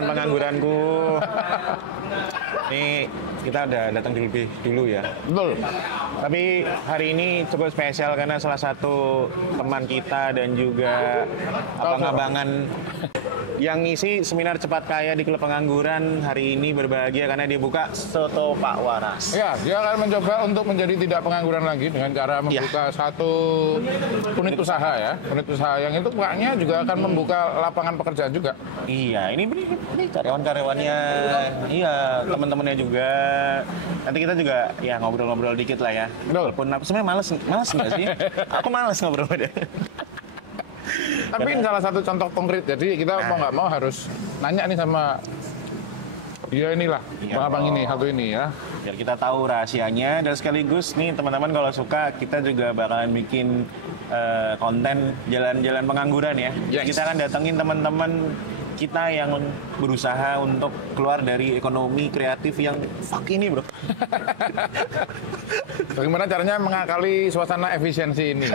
teman pengangguranku. Ini kita udah datang lebih dulu ya. Betul. Tapi hari ini cukup spesial karena salah satu teman kita dan juga abang-abangan yang ngisi seminar cepat kaya di Klub Pengangguran hari ini berbahagia karena dia buka soto Pak Waras. Ya, dia akan mencoba untuk menjadi tidak pengangguran lagi dengan cara membuka satu unit usaha ya. Unit usaha yang itu bukanya juga akan membuka lapangan pekerjaan juga. Iya, ini karyawan-karyawannya, iya teman-temannya juga. Nanti kita juga ya ngobrol-ngobrol dikit lah ya. Walaupun sebenarnya males nggak sih? Aku males ngobrol sama dia. Tapi ini salah satu contoh konkret. Jadi kita mau nggak mau harus nanya nih sama dia inilah, abang ini satu ini ya. Biar kita tahu rahasianya dan sekaligus nih teman-teman kalau suka kita juga bakalan bikin konten jalan-jalan pengangguran ya. Yes. Kita akan datengin teman-teman kita yang berusaha untuk keluar dari ekonomi kreatif yang fuck ini bro. Bagaimana caranya mengakali suasana efisiensi ini?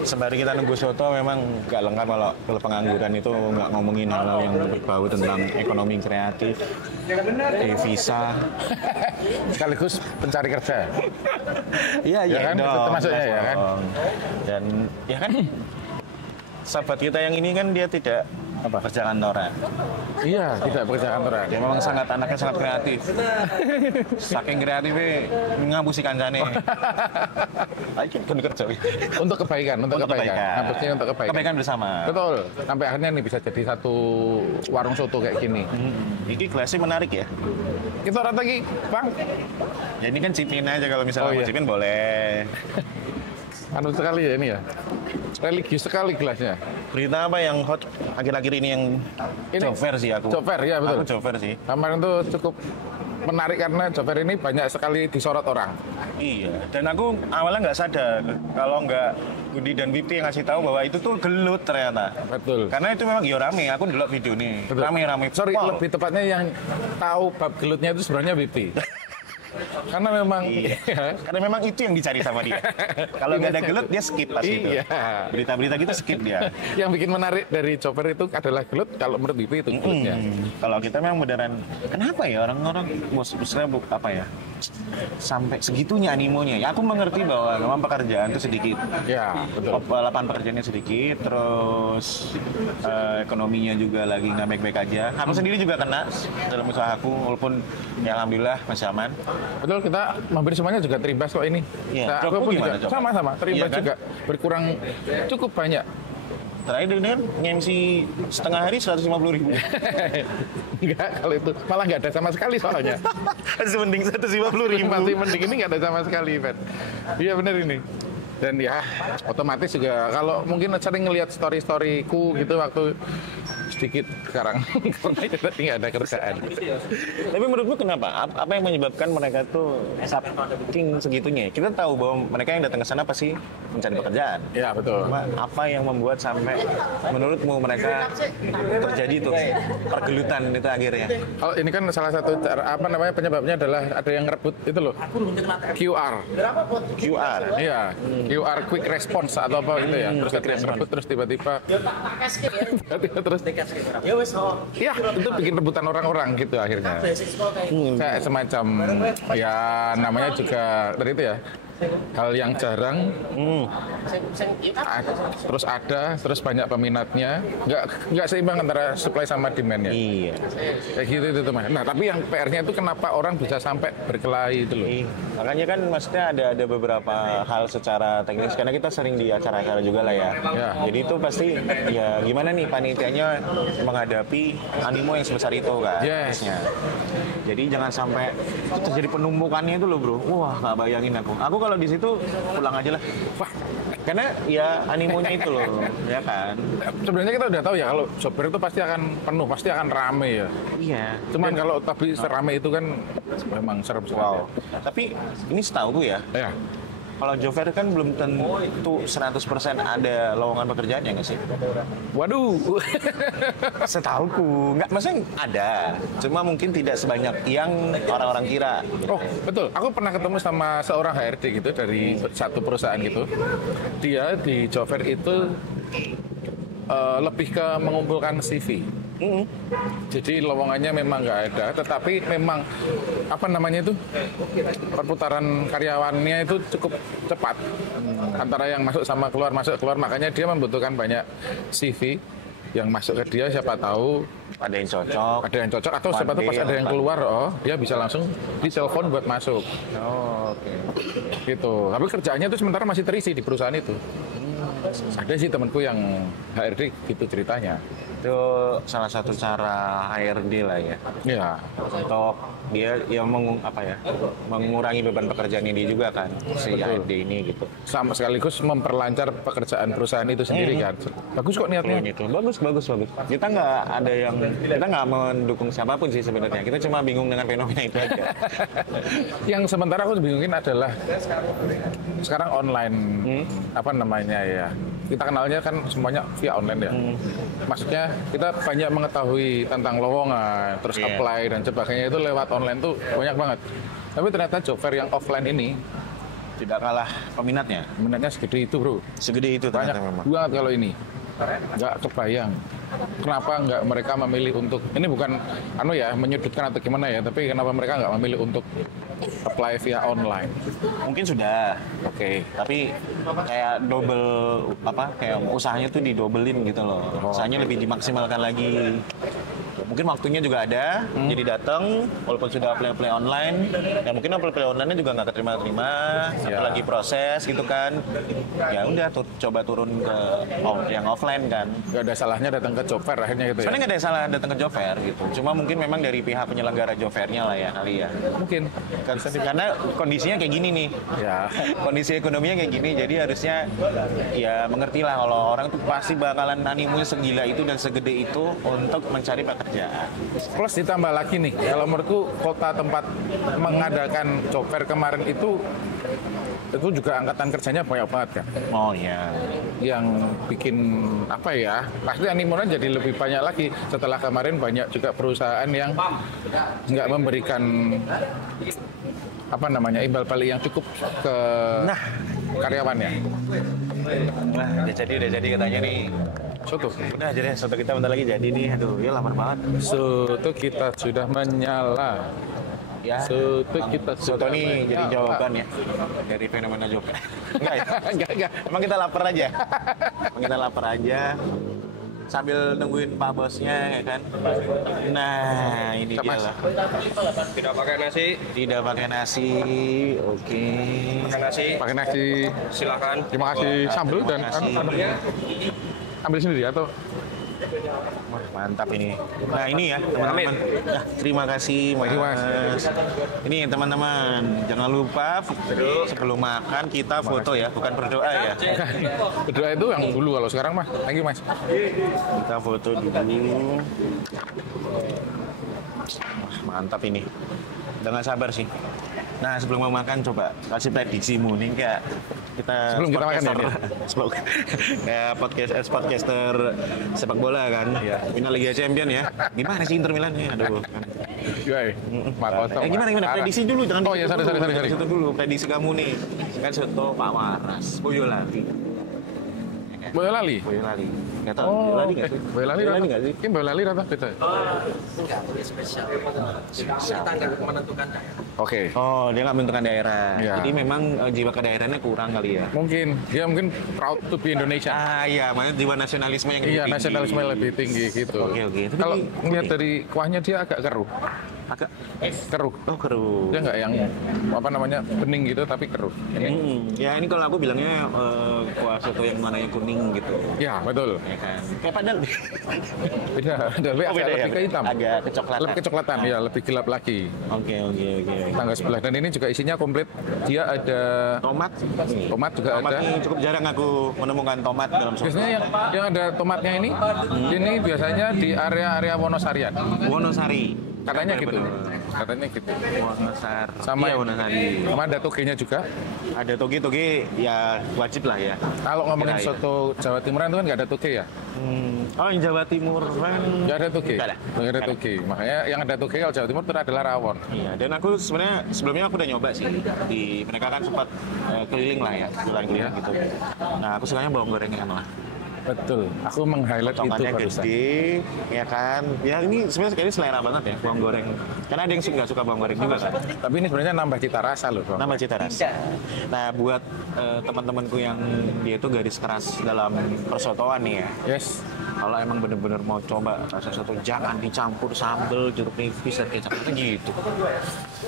Sembari kita nunggu soto memang nggak lengkap kalau pengangguran itu nggak ngomongin hal yang berbau tentang ekonomi kreatif, devisa, Sekaligus pencari kerja. Iya Ya kan? Itu termasuknya ya kan? Dan ya kan sahabat kita yang ini kan dia tidak kerja kantoran. Iya, tidak bekerja kantoran. Dia memang anaknya sangat kreatif. Saking kreatifnya ngapusi kancane. Ayo kan kerja. Untuk kebaikan, untuk kebaikan. Ngapusinya untuk kebaikan. Kebaikan bersama. Betul. Sampai akhirnya nih bisa jadi satu warung soto kayak gini. Ini kelasnya menarik ya. Kita orang lagi, Bang. Ya ini kan cipin aja kalau misalnya mau cipin boleh. Anu sekali ya ini ya. Religius sekali gelasnya. Berita apa yang hot akhir-akhir ini yang job fair sih aku. Job fair, ya betul. Aku job fair sih. Kemarin tuh cukup menarik karena job fair ini banyak sekali disorot orang. Iya, dan aku awalnya nggak sadar kalau nggak Budi dan Vipi yang ngasih tahu bahwa itu tuh gelut ternyata. Betul. Karena itu memang rame, aku delok video nih. Betul. Rame-rame. Sorry, Wow. lebih tepatnya yang tahu bab gelutnya itu sebenarnya Vipi. Karena memang Karena memang itu yang dicari sama dia. Kalau nggak ada gelut dia skip pas itu. Iya. Berita-berita kita skip dia. Yang bikin menarik dari chopper itu adalah gelut. Kalau menurut Vipi itu gelutnya. Kalau kita memang beneran, kenapa ya orang-orang maksudnya apa ya? Sampai segitunya animonya. Ya aku mengerti bahwa memang pekerjaan itu sedikit. Ya, betul. Lapangan pekerjaannya sedikit, terus ekonominya juga lagi nggak baik-baik aja. Aku sendiri juga kena dalam usahaku, walaupun ya alhamdulillah masih aman. Betul, kita hampir semuanya juga terimbas kok ini. Iya. Aku pun Gimana, juga Cok? sama-sama terimbas Iya kan? juga. Berkurang cukup banyak. Terakhir dengan nge-MC setengah hari 150.000. Enggak, kalau itu malah nggak ada sama sekali soalnya. Masih mending 150.000. Masih mending ini nggak ada sama sekali, Pak. Iya benar ini. Dan ya otomatis juga kalau mungkin sering ngelihat story-storyku gitu waktu sedikit sekarang karena tadi nggak ada kerjaan. Tapi menurutmu kenapa? Apa yang menyebabkan mereka tuh saking segitunya? Kita tahu bahwa mereka yang datang ke sana pasti mencari pekerjaan. Ya betul. Apa yang membuat sampai menurutmu mereka terjadi tuh pergelutan itu akhirnya? Kalau ini kan salah satu cara, apa namanya penyebabnya adalah ada yang ngerebut itu loh. QR. QR. Iya, QR quick response atau apa gitu ya. Terus ada yang ngerebut terus tiba-tiba terus iya, itu bikin rebutan orang-orang gitu akhirnya. Kayak semacam ya namanya juga dari itu ya. Hal yang jarang, terus banyak peminatnya, nggak seimbang antara supply sama demand-nya. Iya. Kayak gitu itu teman. Nah tapi yang PR-nya itu kenapa orang bisa sampai berkelahi itu loh. Makanya kan maksudnya ada beberapa hal secara teknis karena kita sering di acara-acara juga lah ya. Ya. Jadi itu pasti ya gimana nih panitianya menghadapi animo yang sebesar itu kan. Yes. Harusnya. Jadi jangan sampai terjadi penumpukannya itu loh bro. Wah nggak bayangin aku. Aku kalau di situ pulang aja lah. Wah Karena ya animonya itu loh, ya kan? Sebenarnya kita udah tahu ya kalau job fair itu pasti akan penuh, pasti akan rame ya. Iya. Cuman kalau tapi serame itu kan memang serem sekali. Wow. Tapi ini setahu ya, Ya. kalau job fair kan belum tentu 100% ada lowongan pekerjaan ya nggak sih? Waduh. Setauku, nggak, maksudnya ada. Cuma mungkin tidak sebanyak yang orang-orang kira. Oh, betul. Aku pernah ketemu sama seorang HRD gitu dari satu perusahaan gitu. Dia di job fair itu lebih ke mengumpulkan CV. Jadi lowongannya memang nggak ada, tetapi memang apa namanya itu perputaran karyawannya itu cukup cepat antara yang masuk sama keluar, makanya dia membutuhkan banyak CV yang masuk ke dia, siapa tahu Ada yang cocok. atau siapa tahu pas ada yang keluar, dia bisa langsung ditelepon buat masuk Oh, oke. gitu. Tapi kerjaannya itu sementara masih terisi di perusahaan itu. Ada sih temanku yang HRD gitu ceritanya. Itu salah satu cara HRD lah ya. Iya. Untuk dia yang mengurangi beban pekerjaannya dia juga kan, si HRD ini gitu. Sama sekaligus memperlancar pekerjaan perusahaan itu sendiri kan. Bagus kok niatnya. Gitu. Bagus. Kita nggak mendukung siapapun sih sebenarnya. Kita cuma bingung dengan fenomena itu aja. Yang sementara aku bingungin adalah sekarang online apa namanya ya. Kita kenalnya kan semuanya via online ya. Maksudnya kita banyak mengetahui tentang lowongan, terus apply dan sebagainya itu lewat online tuh banyak banget. Tapi ternyata job fair yang offline ini Tidak kalah peminatnya. minatnya segede itu bro. Segede itu Banyak ternyata memang. banget kalau ini. Nggak kebayang. Kenapa nggak mereka memilih untuk, ini bukan menyudutkan atau gimana ya, tapi kenapa mereka nggak memilih untuk apply via online? Mungkin sudah. Oke. Tapi kayak kayak usahanya tuh didobelin gitu loh. Usahanya lebih dimaksimalkan lagi. Mungkin waktunya juga ada, jadi datang walaupun sudah apply online, ya mungkin apply online juga nggak keterima-terima, satu lagi proses gitu kan. Ya udah coba turun ke yang offline kan. Nggak ada salahnya datang ke job fair akhirnya gitu ya? Sebenarnya nggak ada salah datang ke job fair gitu. Cuma mungkin memang dari pihak penyelenggara job fairnya lah ya kali ya. Mungkin. Karena kondisinya kayak gini nih. Ya. Kondisi ekonominya kayak gini, jadi harusnya ya mengertilah kalau orang tuh pasti bakalan animonya segila itu dan segede itu untuk mencari pekerjaan. Plus ditambah lagi nih, kalau menurutku kota tempat mengadakan job fair kemarin itu juga angkatan kerjanya banyak banget kan. Oh iya. Yang bikin pasti animonya jadi lebih banyak lagi setelah kemarin banyak juga perusahaan yang nggak memberikan imbal balik yang cukup ke karyawannya. Nah, udah jadi katanya nih. Soto. Udah aja deh, soto kita bentar lagi jadi nih. Aduh, ya lapar banget. Soto kita sudah menyala. Ya. Soto kita Soto sudah nih jadi menyala. jawaban ya dari fenomena job. Enggak ya? Enggak. Emang kita lapar aja. Sambil nungguin Pak Bosnya ya kan. Nah, ini dia lah. Tidak pakai nasi. Tidak pakai nasi. Oke. Pakai nasi. Silakan. Terima kasih. Sambal dan ambil sendiri atau Wah, mantap ini. Nah, ini ya teman-teman. Nah, terima kasih Mas. Ini teman-teman, jangan lupa sebelum makan kita foto ya, bukan berdoa ya. berdoa itu yang dulu, kalau sekarang mah. Thank you Mas. Kita foto dulu. Wah, mantap ini. Udah nggak sabar sih. Nah, sebelum mau makan coba kasih prediksimu nih kayak kita Sebelum kita makan ya, kayak podcaster sepak bola kan. Final Liga Champion ya. Gimana sih Inter Milan nih? Aduh. Gimana prediksi dulu jangan. Oh ya, sorry. Itu dulu prediksi kamu nih. Kan Soto Pak Waras, Boyolali. Boyolali. Nggak tahu. Boyolali nggak sih? Boyolali nggak sih? Ini Boyolali rata beda. Enggak, ini spesial. Kita nggak menentukan daerah. Oke. Oh, dia nggak menentukan daerah. Iya. Jadi memang jiwa kedaerahannya kurang kali ya. Mungkin dia proud to be Indonesia. Ah iya, makanya jiwa nasionalisme yang lebih Iya, tinggi. nasionalisme lebih tinggi gitu. Oke. Tapi Kalau ngeliat dari kuahnya dia agak keruh. Agak keruh. oh keruh. Dia nggak yang apa namanya bening gitu tapi keruh. Ini. Ya ini kalau aku bilangnya kuah soto yang mana yang kuning gitu. Ya betul. Ya kan. Kayak padahal Beda, tapi Oh, beda ya? lebih ke hitam. Agak kecoklatan. Lebih kecoklatan, ya lebih gelap lagi. Oke. Tangga sebelah dan ini juga isinya komplit. Dia ada Tomat. tomat juga Tomat ada. ini cukup jarang aku menemukan tomat dalam soto. Biasanya yang ada tomatnya ini biasanya di area-area Wonosarian. Wonosari. Katanya Ya, gitu. bener. Katanya gitu. Wonosari. Sama Iya, Wonosari. Sama ada togenya juga. Ada toge ya wajib lah ya. Kalau ngomongin Kirain. soto Jawa Timuran itu kan nggak ada toge ya? Oh yang Jawa Timur kan. Nggak ada toge. Nggak ada. Nggak ada toge. Makanya yang ada toge kalau Jawa Timur itu adalah rawon. Iya, dan aku sebenarnya sebelumnya aku udah nyoba sih di mereka kan sempat keliling lah ya, keliling gitu. Nah, aku sukanya bawang gorengnya lah. Betul. Aku meng-highlight itu Potongannya barusan. gede, ya kan. Ya ini sebenarnya sekali selera banget ya bawang goreng. Karena ada yang nggak suka bawang goreng juga kan. Tapi ini sebenarnya nambah cita rasa loh. Bang. Nama cita rasa. Nah, buat teman-temanku yang dia itu garis keras dalam persotoan nih ya. Yes. Kalau emang bener-bener mau coba rasa soto jangan dicampur sambel, jeruk nipis dan kecap itu gitu.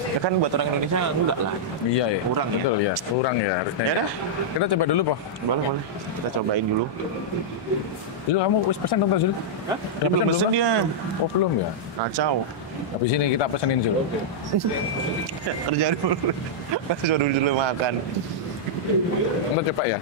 Ya kan buat orang Indonesia enggak lah. Iya ya. Kurang ya? Betul ya. Kurang ya harusnya. Ya dah. Kita coba dulu, Po. Boleh. Kita cobain dulu. Dulu kamu wis pesan dong Zul? Hah? Dia belum pesen Pak? dia. Oh, belum ya. Kacau. Habis ini kita pesenin Zul. Kerja dulu. Masih dulu makan. Kita coba ya.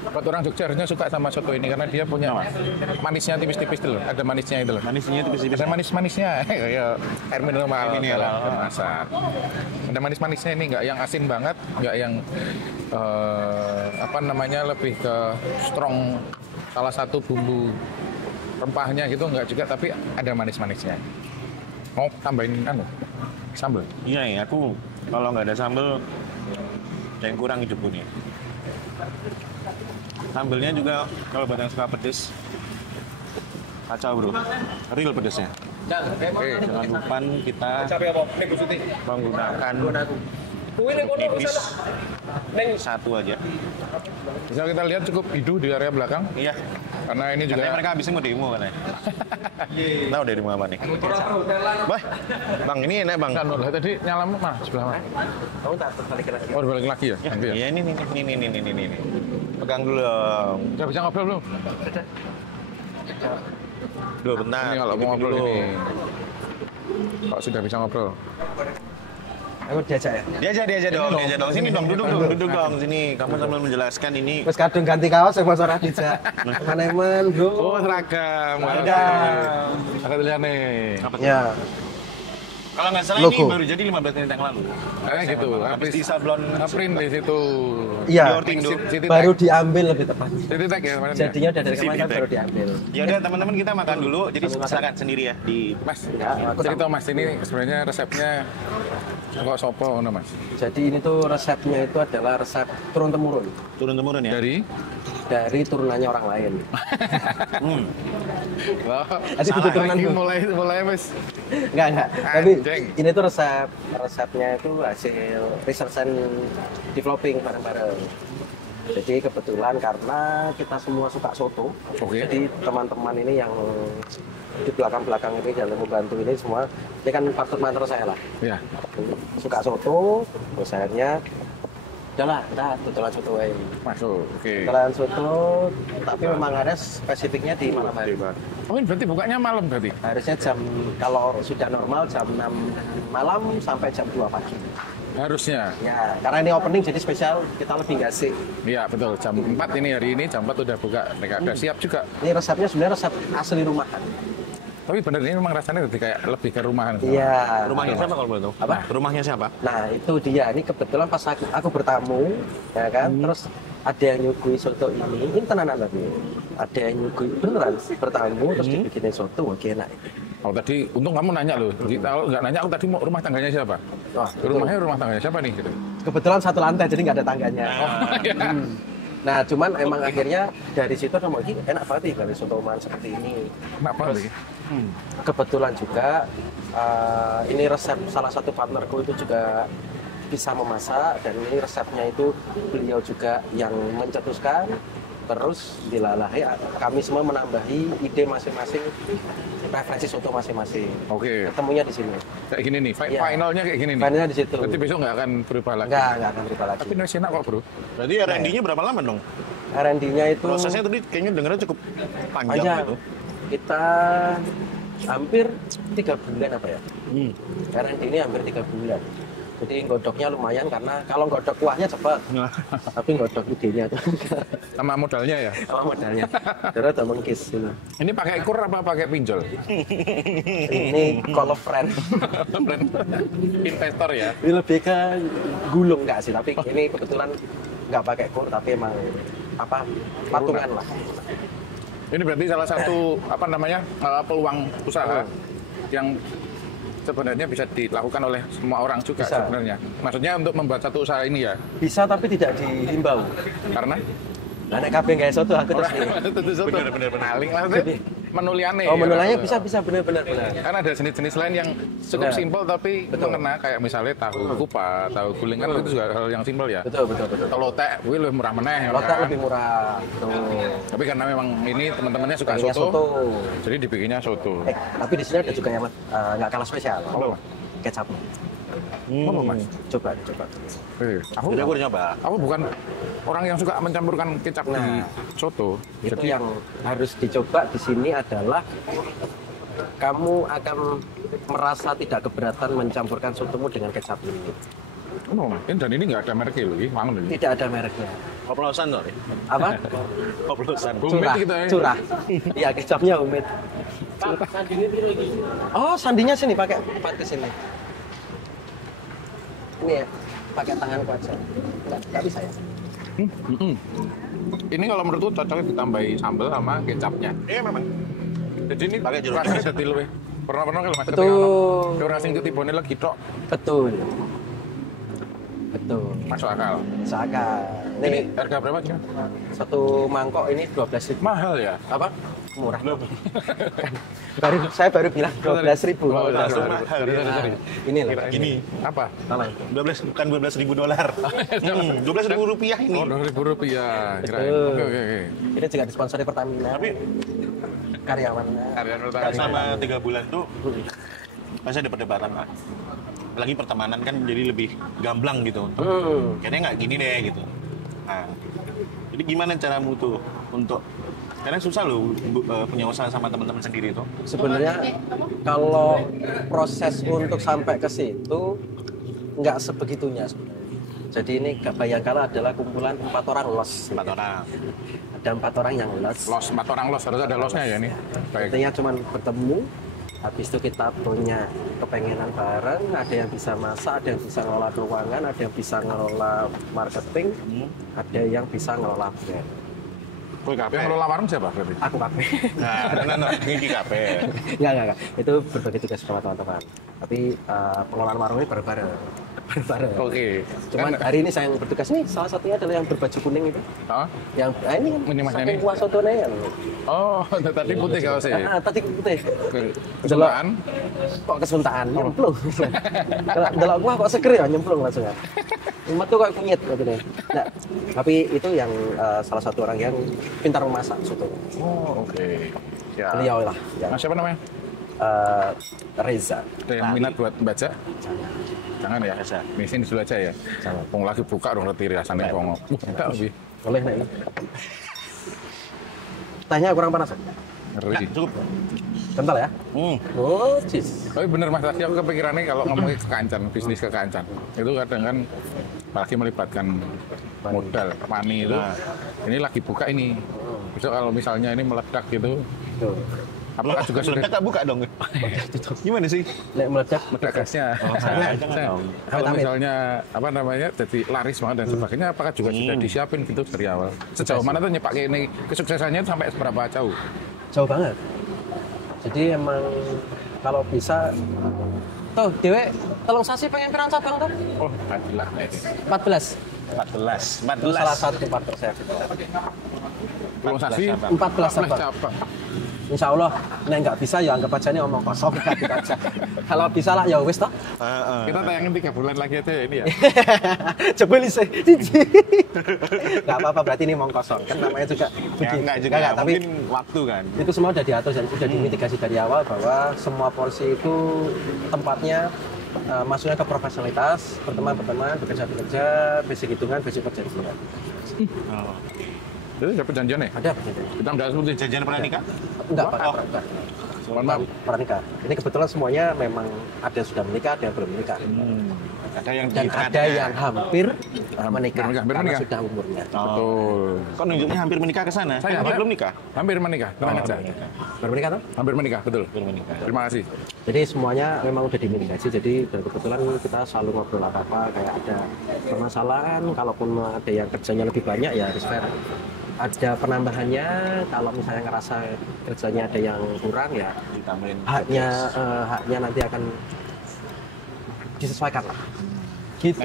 Buat orang Jogja harusnya suka sama soto ini karena dia punya manisnya tipis-tipis itu loh. Ada manisnya itu loh. Manisnya tipis-tipis. Ada manis-manisnya, kayak air mineral Air mineral. kemasan. Ada manis-manisnya ini, nggak yang asin banget, nggak yang apa namanya lebih ke strong salah satu bumbu rempahnya gitu, nggak juga, tapi ada manis-manisnya. Mau tambahin sambal? Iya ya, aku kalau nggak ada sambel yang kurang hidupku nih. Sambelnya juga kalau buat yang suka pedes kacau bro, real pedesnya. Oke. Jangan lupa kita menggunakan jeruk nipis satu aja. Bisa kita lihat cukup hidup di area belakang, Iya, karena ini juga katanya mereka habisnya mau demo katanya. Tahu dari demo apa nih? Bah, bang ini enak bang. kan udah tadi nyala mana sebelah mana? Kamu tak balik lagi. Oh, balik lagi ya? Nanti ya? Iya ini. Pegang dulu dong. Udah bisa ngobrol belum? Dulu bentar. Ini kalau mau hidupin ngobrol dulu. ini. Kalau sudah bisa ngobrol. Aku diajak ya. Diajak dong. Sini dong, duduk dong. Sini, kamu sambil menjelaskan ini. Terus kadung ganti kaos yang mas ora dijak. Mana-mana, Bro. Oh, seragam. Seragam. Ada tulisan nih. Ya. Kalau nggak salah Logo. ini baru jadi 15 menit yang lalu. Kayak gitu. Habis di sablon print di situ. Iya. Dior Tindo. City Baru diambil lebih tepat. City Tag ya kemarin. ya? Jadinya udah dari kemarin kan City baru Tag. diambil. Ya udah teman-teman kita makan dulu. Jadi silakan sendiri ya di Mas, Ya, aku cerita Mas, ini sebenarnya resepnya kok sopo ngono Mas? Jadi ini tuh resepnya itu adalah resep turun temurun turun temurun ya. dari turunannya orang lain. Hmm. Loh, Jadi butuh turunan lagi tuh. mulai Mas. Enggak. Tapi Anjing. ini tuh resepnya itu hasil research and developing bareng-bareng. Jadi kebetulan karena kita semua suka soto, Oke. jadi teman-teman ini yang di belakang-belakang ini yang membantu ini semua, ini kan partner partner saya lah. Ya. Suka soto, terus akhirnya udahlah, kita tutulan soto aja. Masuk. Oke. Tutulan soto, tapi memang ada spesifiknya di malam hari. Oh, ini berarti bukanya malam berarti. Harusnya kalau sudah normal jam 6 malam sampai jam 2 pagi. Harusnya. Ya, karena ini opening jadi spesial, kita lebih gasik. Iya, betul. Jam 4 ini hari ini jam 4 udah buka. Mereka udah siap juga. Ini resepnya sebenarnya resep asli rumahan. Tapi bener ini memang rasanya lebih kayak lebih ke rumahan. Iya. Rumahnya siapa kalau boleh tahu? Apa? Rumahnya siapa? Nah, itu dia. Ini kebetulan pas aku bertamu, ya kan, terus ada yang nyugui soto ini tenanan lagi. Ada yang nyugui beneran bertamu, terus dibikinin soto, wah enak. Oh tadi, untung kamu nanya loh. Jadi kalau nggak nanya, aku tadi mau rumah tangganya siapa? Wah, Rumahnya rumah tangganya siapa nih? Gitu. kebetulan satu lantai, jadi nggak ada tangganya. Iya. Nah, cuman emang akhirnya dari situ sama ini enak banget nih dari soto oman seperti ini. Kenapa lagi? Kebetulan juga ini resep salah satu partnerku itu juga bisa memasak dan ini resepnya itu beliau juga yang mencetuskan. Terus dilalahi kami semua menambahi ide masing-masing, referensi soto masing-masing. Oke. Ketemunya di sini. Kayak gini nih, Iya. finalnya kayak gini nih. Finalnya di situ. Berarti besok nggak akan berubah lagi. Enggak akan berubah lagi. Tapi ini masih enak kok, Bro. Berarti R&D-nya berapa lama dong? R&D-nya itu Prosesnya tadi kayaknya dengarnya cukup panjang panjang. gitu. Kita hampir 3 bulan apa ya? R&D ini hampir 3 bulan. Jadi godoknya lumayan karena kalau godok kuahnya cepat, tapi godok idenya tuh Sama modalnya ya. sama modalnya. Terus ada mengkis. Gitu. Ini pakai kur apa pakai pinjol? Ini call of friend. Brand investor ya. Ini lebih ke gulung nggak sih, tapi ini kebetulan nggak pakai kur, tapi emang apa patungan lah. Ini berarti salah satu apa namanya peluang usaha yang sebenarnya bisa dilakukan oleh semua orang juga Bisa. sebenarnya. Maksudnya untuk membuat satu usaha ini ya. Bisa tapi tidak dihimbau. Karena Nah, nek kabeh gawe soto aku terus nih. tentu soto. Bener. Paling maksudnya menu liane. Oh, ya. menulanya bisa benar-benar. Kan ada jenis-jenis lain yang cukup Benar. simpel tapi Betul. mengena kayak misalnya tahu kupat, tahu guling kan itu juga hal yang simpel ya. Betul. Atau lotek, wih lebih murah meneh. ya Lotek kan? lebih murah. Tuh. Tapi karena memang ini teman-temannya suka Pengennya soto, jadi dibikinnya soto. Tapi di sini ada juga yang nggak kalah spesial. Apa? Kecap. Apa mas? Coba. Aku Udah gue udah nyoba. aku bukan orang yang suka mencampurkan kecap di Nah, soto. Itu Jadi yang harus dicoba di sini adalah kamu akan merasa tidak keberatan mencampurkan sotomu dengan kecap ini. oh, dan ini nggak ada mereknya loh, ini wangun ini. Tidak ada mereknya. Oplosan loh. Apa? Oplosan. Umit gitu ya. Curah. Iya, kecapnya umit. Oh, sandinya sini pakai sini. Ini ya, pakai tanganku aja. Nggak bisa ya. Ini kalau menurutku cocoknya ditambahi sambal sama kecapnya. Iya memang. Jadi ini Pakai jeruk rasanya nipis. jadi lebih pernah kalau mas Betul. orang sing ketibone lagi tok Betul. masuk akal. Misalkan Ini ini harga berapa sih? satu mangkok ini 12.000. Mahal ya? Apa? Murah. Saya baru bilang 12.000. Oh, langsung sorry. mahal. Sorry. Ini loh. Gini. Apa? Salah itu. 12 bukan 12.000 dolar. 12.000 rupiah ini. Oh, Rp2.000. Kirain. Betul. Oke. Ini juga disponsori Pertamina. Tapi Karyawannya. Karyawan kan pertama. selama 3 bulan tuh pasti ada perdebatan lah. Apalagi pertemanan kan jadi lebih gamblang gitu. Kayaknya nggak gini deh gitu. Nah, jadi gimana caramu tuh untuk karena susah loh punya usaha sama teman-teman sendiri tuh. Sebenarnya kalau proses untuk sampai ke situ nggak sebegitunya sebenarnya. Jadi ini Bayangkala adalah kumpulan 4 orang los. 4 orang. Ada 4 orang yang los. Los, 4 orang los, harus ada losnya ya ini. Baik. Intinya cuma bertemu. Habis itu kita punya kepengenan bareng, ada yang bisa masak, ada yang bisa ngelola keuangan, ada yang bisa ngelola marketing, ada yang bisa ngelola brand. Kowe kabeh ngelola warung siapa berarti? Aku kabeh. Nah, ini kafe. Enggak. Itu berbagi tugas sama teman-teman. Tapi pengelolaan warung ini bareng-bareng. Oke. Cuman hari ini saya yang bertugas nih, salah satunya adalah yang berbaju kuning itu. Hah? Yang ini Ini masnya saking ini? puas sotonya ya. Oh, tadi putih kalau sih. Tadi putih. Kesukaan. Kok kesuntaan nyemplung. Kalau delok gua kok seger ya nyemplung langsung ya. Metu kok kunyit gitu nih. Nah, tapi itu yang salah satu orang yang pintar memasak soto. Oh, oke. Ya. Beliau lah yang Mas siapa namanya? Reza. Ada yang minat buat baca? Jangan ya. Reza. Di sini dulu aja ya. Jangan. Pung lagi buka dong retiri rasanya pongo. Enggak lebih. Boleh nih. Tanya kurang panas. Ngeri. Cukup. Kental ya? Oh, cheese. Tapi bener Mas tadi aku kepikirannya kalau ngomongin kekancan, bisnis kekancan itu kadang kan apalagi melibatkan modal, money itu. Ini lagi buka ini. Besok kalau misalnya ini meledak gitu, Tuh. apakah juga sudah Meledak tak buka dong. Gimana sih? Nek meledak meledak gasnya? jangan dong. Kalau Amit-amit. misalnya apa namanya jadi laris banget dan sebagainya, apakah juga sudah disiapin gitu dari awal? Sejauh mana tuh nyepak ini kesuksesannya sampai seberapa jauh? jauh banget. Jadi emang kalau bisa tuh dewe tolong sasi pengen pirang cabang tuh? Oh, gila. 14. 14. Itu salah satu partner saya. Belum sasi 14 cabang. cabang. Insya Allah, nek nggak bisa ya anggap aja ini omong kosong gitu aja. Kalau bisa lah ya wis toh. Kita tayangin 3 bulan lagi aja ya ini ya. Coba lise. Nggak apa-apa berarti ini omong kosong. Kan namanya juga Ya, enggak juga, Nggak, tapi mungkin waktu kan. itu semua udah diatur dan sudah dimitigasi dari awal bahwa semua porsi itu tempatnya masuknya ke profesionalitas, berteman-berteman, bekerja-bekerja, basic hitungan, basic perjanjian. Oh. Jadi ada perjanjian ya? Ada perjanjian? Kita nggak seperti Jajan pernah nikah? Enggak, Pak. Oh. Enggak. Mohon maaf. Pernah nikah. Ini kebetulan semuanya memang ada yang sudah menikah, ada yang belum menikah. Ada yang Dan di ada tengah-tengah. yang hampir menikah Hampir karena menikah. sudah umurnya. Betul. Kok nunjuknya hampir menikah ke sana? Saya Kan belum nikah. Hampir menikah, tenang aja. Baru menikah tuh? Hampir menikah, betul. Belum menikah. Terima kasih. Jadi semuanya memang udah dimitigasi. Jadi dan kebetulan kita selalu ngobrol apa kayak ada permasalahan. Kalaupun ada yang kerjanya lebih banyak ya harus fair. Ada penambahannya. Kalau misalnya ngerasa kerjanya ada yang kurang ya Ditambahin. haknya nanti akan disesuaikan lah. Gitu.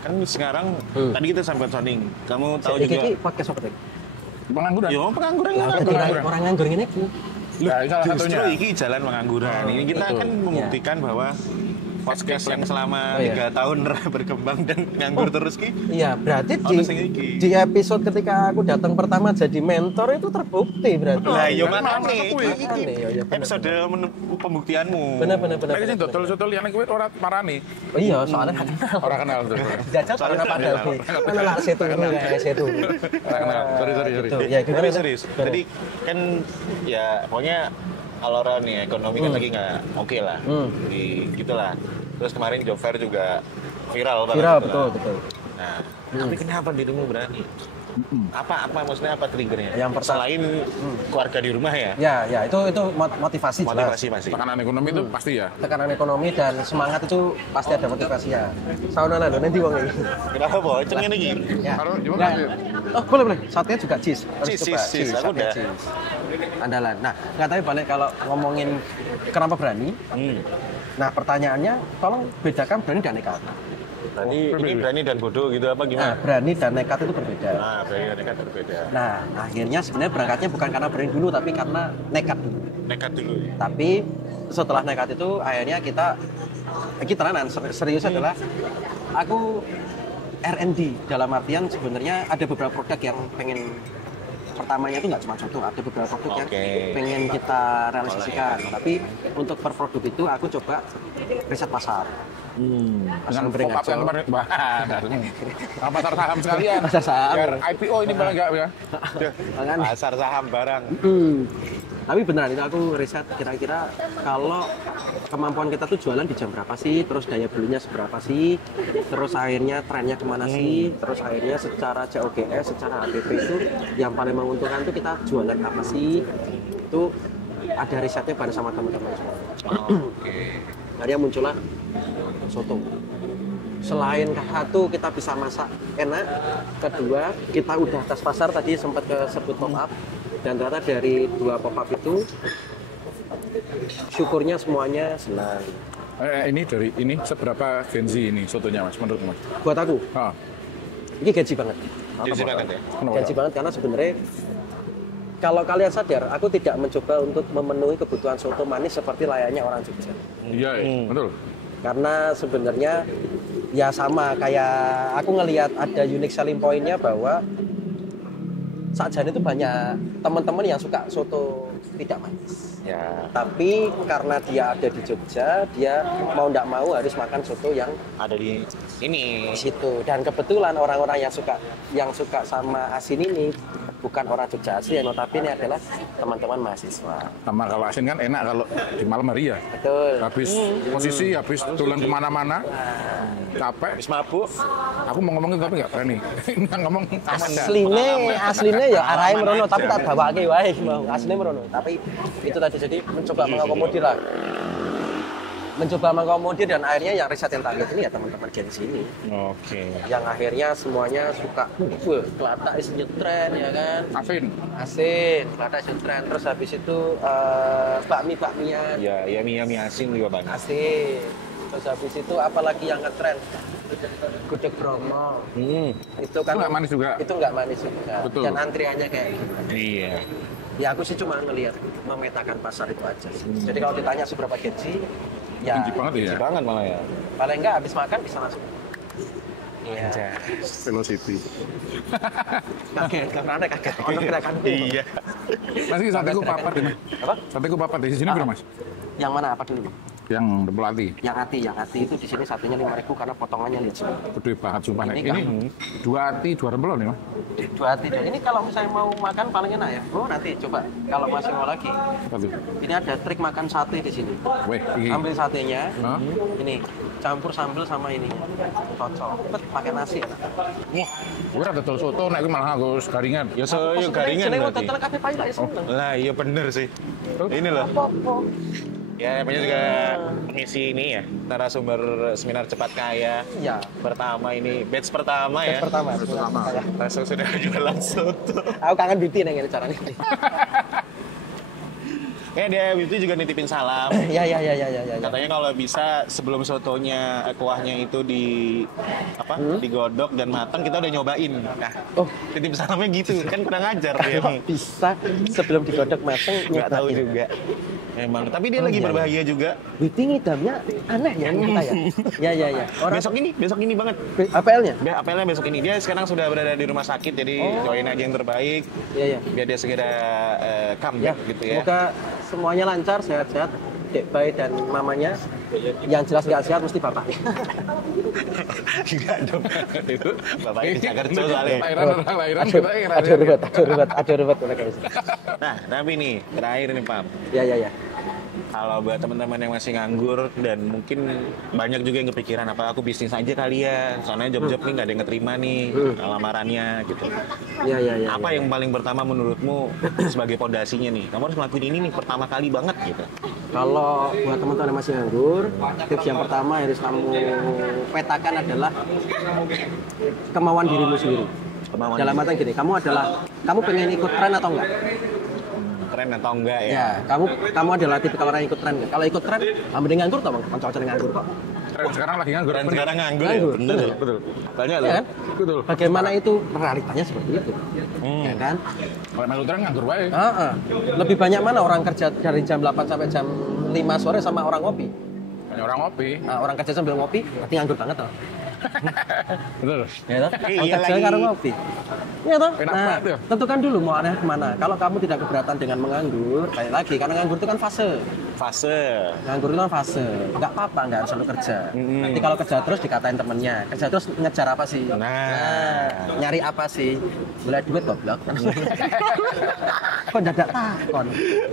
Kan sekarang tadi kita sampai sounding. Kamu tahu Iki juga. podcast apa tadi? Pengangguran. Yo, pengangguran Lah, kan. ketika orang nganggur ini Nah, salah Justru satunya. ini jalan pengangguran. Ini kita betul. kan membuktikan bahwa podcast yang selama Oh, iya. 3 tahun berkembang dan nganggur terus ki. Iya, berarti Ono sing iki. di episode ketika aku datang pertama jadi mentor itu terbukti berarti. Lah yo Bener, makane bener, iki Makane, ya, ya, bener. episode pembuktianmu. Bener. Lagi sing dodol-dodol yang kuwi ora marani. Oh iya, soalnya kan Ora kenal tuh. jajal Soalnya karena pada kenal. mana lah situ kayak situ. Ora kenal. Sorry. Gitu. Ya gimana? Tapi serius. Jadi kan ya pokoknya alora nih ekonomi kan lagi nggak oke lah. Di gitulah. Terus kemarin job fair juga viral banget. Viral gitu betul lah. betul. Nah, tapi kenapa dirimu berani? Apa maksudnya apa triggernya? Yang pertama- Selain keluarga di rumah ya. Ya itu motivasi jelas. Motivasi masih. Tekanan ekonomi itu pasti ya. Tekanan ekonomi dan semangat itu pasti ada motivasinya. Sauna lho nanti wong ini. Kenapa boh? Cengin iki. Ya. Kalau gimana, Nah, Fir? oh boleh. Satenya juga cheese. Harus Cheese, coba. cheese. Aku satenya udah. cheese. Andalan. Nah, nggak tahu balik kalau ngomongin kenapa berani. Nah, pertanyaannya tolong bedakan berani dan nekat. Ini berani dan bodoh gitu apa Nah, gimana? berani dan nekat itu berbeda. Nah, berani dan nekat berbeda. Nah, akhirnya sebenarnya berangkatnya bukan karena berani dulu, tapi karena nekat dulu. Nekat dulu. Tapi setelah nekat itu akhirnya kita tenanan serius adalah aku R&D dalam artian sebenarnya ada beberapa produk yang pengen pertamanya itu nggak cuma contoh, ada beberapa produk yang Oke. pengen kita realisasikan. Tapi untuk per produk itu aku coba riset pasar. Dengan bring pop-up aja. yang kemarin. Wah, pasar saham sekalian. Pasar saham. Biar IPO ini malah enggak ya. Makanya. Pasar saham barang. Tapi beneran itu aku riset kira-kira kalau kemampuan kita tuh jualan di jam berapa sih, terus daya belinya seberapa sih, terus akhirnya trennya kemana sih, terus akhirnya secara COGS, secara HPP itu yang paling menguntungkan tuh kita jualan apa sih, itu ada risetnya bareng sama teman-teman semua. Oke. Akhirnya muncullah soto. Selain satu kita bisa masak enak, kedua kita udah tes pasar tadi sempat sebut pop up dan ternyata dari 2 pop up itu syukurnya semuanya senang. Ini dari ini seberapa gengsi ini sotonya Mas menurut Mas? Buat aku Ah, ini gaji banget. Jadi banget ya. kenapa? Gaji banget karena sebenarnya kalau kalian sadar, aku tidak mencoba untuk memenuhi kebutuhan soto manis seperti layaknya orang Jogja. Iya, betul. Karena sebenarnya ya sama kayak aku ngelihat ada unique selling point-nya bahwa Sakjane itu banyak teman-teman yang suka soto tidak manis. Ya, Tapi karena dia ada di Jogja, dia mau tidak mau harus makan soto yang ada di sini. di situ. Dan kebetulan orang-orang yang suka sama asin ini bukan orang Jogja asli, yang notabene adalah teman-teman mahasiswa. Sama kalau asin kan enak kalau di malam hari ya. Betul. Habis posisi, habis tulen kemana-mana, capek. Habis mabuk. Aku mau ngomongin tapi nggak berani. Nggak ngomong aman dah. Aslinya ya arahe Aman merono, aja. tapi tak bawake wae mau. Aslinya merono. Tapi itu tadi jadi mencoba mengakomodir lah. Mencoba mengakomodir dan akhirnya yang riset yang target ini ya teman-teman Gen Z ini. Oke. Yang akhirnya semuanya suka, wah, kelata is nyetren ya kan. Asin. Kelata is nyetren. Terus habis itu bakmian. Ya, ya mie asin juga banyak. Asin. Terus habis itu apalagi yang ngetren? Gudeg Bromo. Itu kan Itu nggak manis juga. Itu nggak manis juga. Betul. Dan antriannya kayak gitu. Iya. Ya aku sih cuma ngelihat memetakan pasar itu aja sih. Jadi kalau ditanya seberapa gengsi, ya Tinggi banget ya. Tinggi banget malah ya. paling enggak habis makan bisa langsung. Iya. Velocity. Kaget, karena kaget. Ono gerakan. Iya. Mas ini sateku papat ini. Apa? Sateku papat di sini berapa Mas? Yang mana apa dulu? Yang dempul ati. Yang hati itu di sini satunya 5.000 karena potongannya lihat sini. Gede banget sumpah. Ini Ini 2 ati 2 dempul nih Mas. 2 hati. Ini kalau misalnya mau makan paling enak ya. Oh nanti coba kalau masih mau lagi. Satu. Ini ada trik makan sate di sini. Weh, iki. Ambil satenya, Hah? ini campur sambal sama ini, cocok. Bet pakai nasi enak. Wah, gue rada dol soto nek iki malah aku garingan. Ya yuk garingan Jenenge berarti. total kafe paling seneng. Lah iya bener sih. Ini loh. Ya namanya juga mengisi ini ya, narasumber seminar cepat kaya. Iya. Pertama ini, batch pertama ya. Pertama. Langsung sudah jualan soto. Aku kangen beauty nih ini caranya. Dia Beauty juga nitipin salam. Ya. Katanya kalau bisa sebelum sotonya kuahnya itu digodok dan matang kita udah nyobain. Nah, titip salamnya gitu kan kurang ajar dia. Kok bisa sebelum digodok mateng Nggak tahu nyobain? juga. Emang, tapi dia lagi iya, berbahaya juga. Beauty ngidamnya aneh ya ini kita ya. Ya. Orang Besok ini banget. APL-nya? APL-nya besok ini. Dia sekarang sudah berada di rumah sakit, jadi doain aja yang terbaik. Iya. Biar dia segera comeback gitu ya. Semoga semuanya lancar, sehat-sehat. Dek Bayi dan mamanya. Yang jelas nggak sehat mesti bapak. Enggak dong. Itu bapaknya di Jakarta soalnya. Lahiran Ada ruwet mereka bisa. Nah, tapi nih, terakhir nih, Pam. Ya. Kalau buat teman-teman yang masih nganggur dan mungkin banyak juga yang kepikiran apa aku bisnis aja kali ya, soalnya job-job nih nggak ada yang keterima nih lamarannya gitu. Ya. Apa yang paling pertama menurutmu sebagai pondasinya nih? Kamu harus ngelakuin ini nih pertama kali banget gitu. Kalau buat teman-teman yang masih nganggur, tips yang pertama yang harus kamu petakan adalah kemauan dirimu sendiri. Kemauan Dalam artian gini, kamu pengen ikut tren atau enggak? Keren atau enggak ya? Ya, kamu adalah tipikal orang yang ikut tren. Kalau ikut tren, mending nganggur atau bang? Cocok nganggur kok. Tren sekarang lagi nganggur. Tren sekarang nganggur ya? Nganggur, Bener. Betul. Banyak Ya loh. kan? Betul. Bagaimana itu realitanya seperti itu, ya kan? Kalau melu tren nganggur wae. Lebih banyak mana orang kerja dari jam 8 sampai jam 5 sore sama orang ngopi? Banyak orang ngopi. Orang kerja sambil ngopi, berarti nganggur banget toh. Betul. Ya toh? Iya Orang kerja lagi. karena ngopi. Iya toh? Enak Nah, banget ya. tentukan dulu mau arah kemana. Kalau kamu tidak keberatan dengan menganggur, balik lagi. Karena nganggur itu kan fase. Fase. Nganggur itu kan fase. Nggak apa-apa, nggak harus selalu kerja. Nanti kalau kerja terus dikatain temennya. Kerja terus ngejar apa sih? Nah. Nyari apa sih? Boleh duit goblok. Kok dadak takon?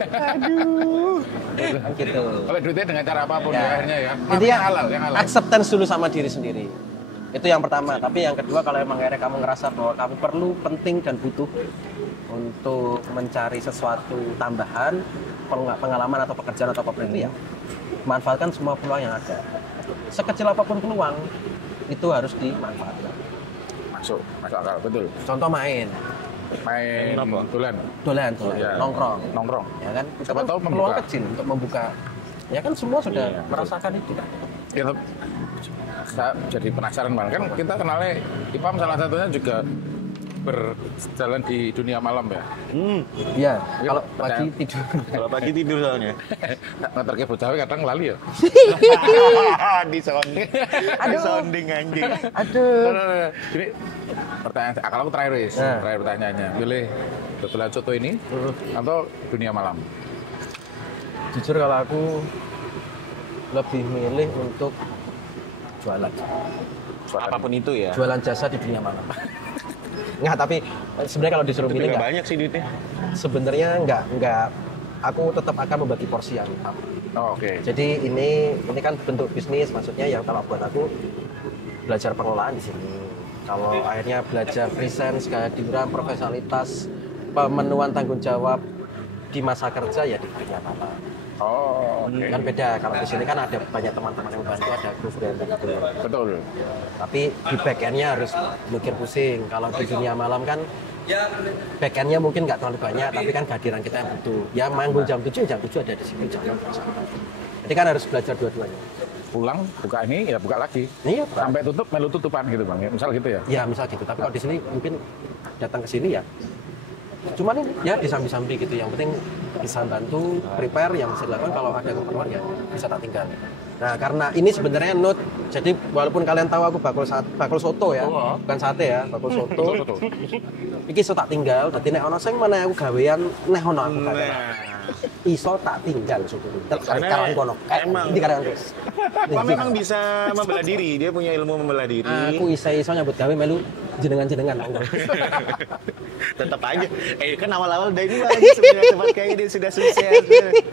Aduh. Kan gitu. Kalau duitnya dengan cara apapun Ya. ya, akhirnya ya. Intinya Yang halal, yang halal. acceptance dulu sama diri sendiri. Itu yang pertama. Tapi yang kedua kalau emang akhirnya kamu ngerasa bahwa kamu perlu, penting dan butuh untuk mencari sesuatu tambahan, pengalaman atau pekerjaan atau apapun itu ya, manfaatkan semua peluang yang ada. Sekecil apapun peluang itu harus dimanfaatkan. Masuk akal, betul. Contoh main, Main apa? dolan. dolan, Ya. nongkrong, Nongkrong. ya kan? Itu Siapa kan tahu peluang membuka. kecil untuk membuka. Ya kan semua sudah merasakan itu. Ya, saya jadi penasaran bang, kan kita kenalnya Ipam salah satunya juga berjalan di dunia malam ya. Iya, Ya, kalau percaya. pagi tidur. Kalau pagi tidur soalnya. Ngeterke bocah kadang lali ya. Di sounding. Di sounding anjing. Aduh. Jadi pertanyaan akal aku terakhir Riz. Nah. Terakhir pertanyaannya, pilih dodolan soto ini atau dunia malam? Jujur kalau aku lebih milih untuk jualan. Apapun itu ya. Jualan jasa di dunia malam. Nggak, tapi sebenarnya kalau disuruh Itu milih juga nggak. banyak sih duitnya. Sebenarnya nggak. Aku tetap akan membagi porsi yang sama. Oh, oke. Jadi ini kan bentuk bisnis, maksudnya yang kalau buat aku belajar pengelolaan di sini. Kalau akhirnya belajar presence, kehadiran, profesionalitas, pemenuhan tanggung jawab di masa kerja ya di dunia malam. Oh, oke. Kan beda, kalau di sini kan ada banyak teman-teman yang membantu, ada group band gitu. Betul. Tapi di back end-nya harus mikir pusing. Kalau di dunia malam kan back end-nya mungkin nggak terlalu banyak, tapi kan kehadiran kita yang butuh. Ya manggung jam 7 ada di sini jangan bersama. Jadi kan harus belajar dua-duanya. Pulang buka ini ya buka lagi. Iya, Pak. Sampai tutup melu tutupan gitu bang. Ya, misal gitu ya. Ya misal gitu. Tapi kalau di sini mungkin datang ke sini ya Cuman ini ya disambi-sambi gitu. Yang penting bisa bantu prepare yang bisa dilakukan kalau ada keperluan ya bisa tak tinggal. Nah, karena ini sebenarnya note. Jadi walaupun kalian tahu aku bakul soto ya, bukan sate ya, bakul soto. Iki iso tak tinggal, dadi nek ana sing meneh aku gawean neh ono aku gawean. Iso tak tinggal soto. Karena kono. Emang. Di karang terus. Pak memang bisa membela diri, dia punya ilmu membela diri. Aku iso nyambut gawe melu jenengan-jenengan. Tetap aja. Kan awal-awal dari lagi sebenarnya tempat kayak dia sudah sukses.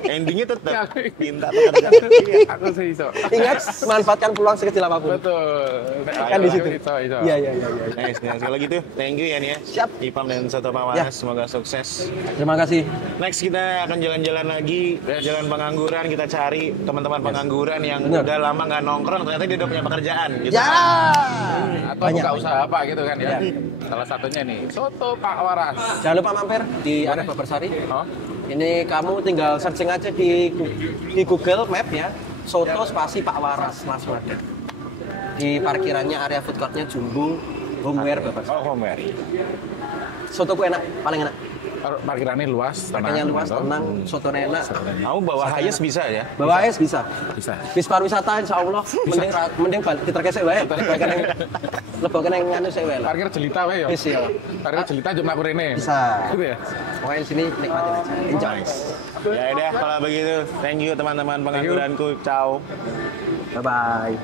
Endingnya tetap minta pekerjaan. Aku sih iso. Ingat, manfaatkan peluang sekecil apapun. Betul. Kan di situ. Iso. Iya. Nice. Kalau gitu, thank you ya nih ya. Siap. Ipam dan Soto Pak Waras, semoga sukses. Terima kasih. Next kita akan jalan-jalan lagi, jalan pengangguran, kita cari teman-teman pengangguran yang Bener. udah lama nggak nongkrong, ternyata dia udah punya pekerjaan. Gitu. Ya. Atau buka usaha apa gitu kan ya. Salah satunya nih, Soto Pak Waras. Jangan lupa mampir di Arif Babarsari. Oh. Ini kamu tinggal searching aja di Google Map ya. Soto spasi Pak Waras langsung ada. Di parkirannya area food courtnya Jumbo Homeware Babarsari. Oh, Homer. Soto ku enak, paling enak. Parkirannya luas, Parkirnya luas, tenang, sotonya enak. Kamu bawa highest bisa ya? Bawa es bisa. Bisa. Bis pariwisata insya Allah mending balik diterkesek wae. Lebokan yang nganu sik wae. Parkir jelita wae ya. Wis ya. Parkir jelita cuma aku rene. Bisa. Gitu ya. Pokoknya di sini nikmatin aja. Enjoy. Ya udah, kalau begitu, thank you teman-teman pengangguranku. Ciao. Bye bye.